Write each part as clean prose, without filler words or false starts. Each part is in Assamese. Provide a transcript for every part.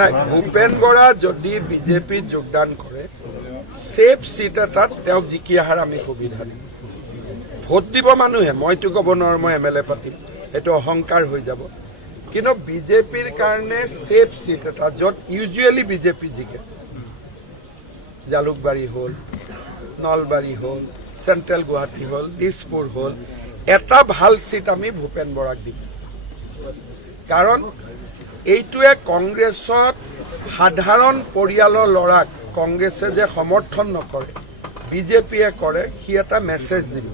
নাই ভূপেন বৰা যদি বিজেপিত যোগদান কৰে সেফ সিট এটাত তেওঁক জিকি অহাৰ আমি সুবিধা দিম ভোট দিব মানুহে মইতো ক'ব নোৱাৰো মই এমএলএ পাতিম এইটো অহংকাৰ হৈ যাব কিন্তু বিজেপিৰ কাৰণে সেফ সিট এটা য'ত ইউজুৱেলি বিজেপি জিকে জালুকবাৰী হ'ল নলবাৰী হ'ল চেণ্ট্ৰেল গুৱাহাটী হ'ল দিছপুৰ হ'ল এটা ভাল সিট আমি ভূপেন বৰাক দিম কাৰণ এইটোৱে কংগ্ৰেছত সাধাৰণ পৰিয়ালৰ ল'ৰাক কংগ্ৰেছে যে সমৰ্থন নকৰে বিজেপিয়ে কৰে সি এটা মেছেজ দিব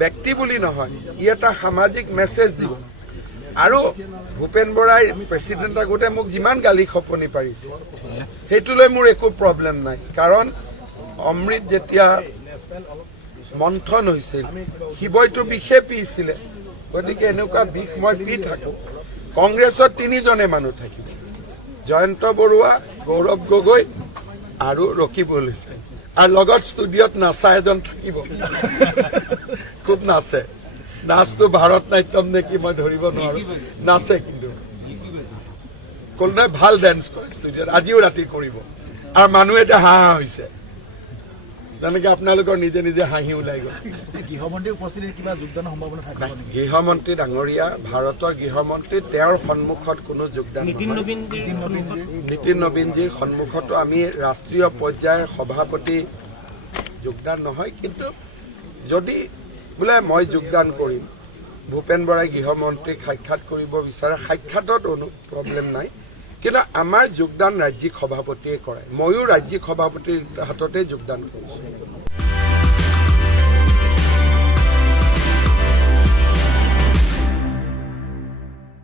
ব্যক্তি বুলি নহয় ই এটা সামাজিক মেছেজ দিব আৰু ভূপেন বৰাই প্ৰেচিডেণ্ট আগতে মোক যিমান গালি খপনি পাৰিছে সেইটোলৈ মোৰ একো প্ৰব্লেম নাই কাৰণ অমৃত যেতিয়া মন্থন হৈছিল শিৱইটো বিষে পিছিলে গতিকে এনেকুৱা বিষ মই পি থাকো কংগ্ৰেছত তিনিজনে মানুহ থাকিব জয়ন্ত বৰুৱা গৌৰৱ গগৈ আৰু ৰকিবুল হুছেইন আৰু লগত ষ্টুডিঅ'ত নাচা এজন থাকিব খুব নাচে নাচটো ভাৰত নাট্যম নেকি মই ধৰিব নোৱাৰো নাচে কিন্তু কোনোবাই ভাল ডেন্স কৰে ষ্টুডিঅ'ত আজিও ৰাতি কৰিব আৰু মানুহে এতিয়া হাঁহা হৈছে যেনেকে আপোনালোকৰ নিজে নিজে হাঁহি ওলাই গ'ল গৃহমন্ত্ৰী উপস্থিতিত কিবা যোগদানৰ সম্ভাৱনা থাকে গৃহমন্ত্ৰী ডাঙৰীয়া ভাৰতৰ গৃহমন্ত্ৰী তেওঁৰ সন্মুখত কোনো যোগদান নীতিন নবীনজীৰ সন্মুখতো আমি ৰাষ্ট্ৰীয় পৰ্যায়ৰ সভাপতি যোগদান নহয় কিন্তু যদি বোলে মই যোগদান কৰিম ভূপেন বৰাই গৃহমন্ত্ৰীক সাক্ষাৎ কৰিব বিচাৰে সাক্ষাতত প্ৰব্লেম নাই কিন্তু আমাৰ যোগদান ৰাজ্যিক সভাপতিয়ে কৰে ময়ো ৰাজ্যিক সভাপতিৰ হাততে যোগদান কৰিছোঁ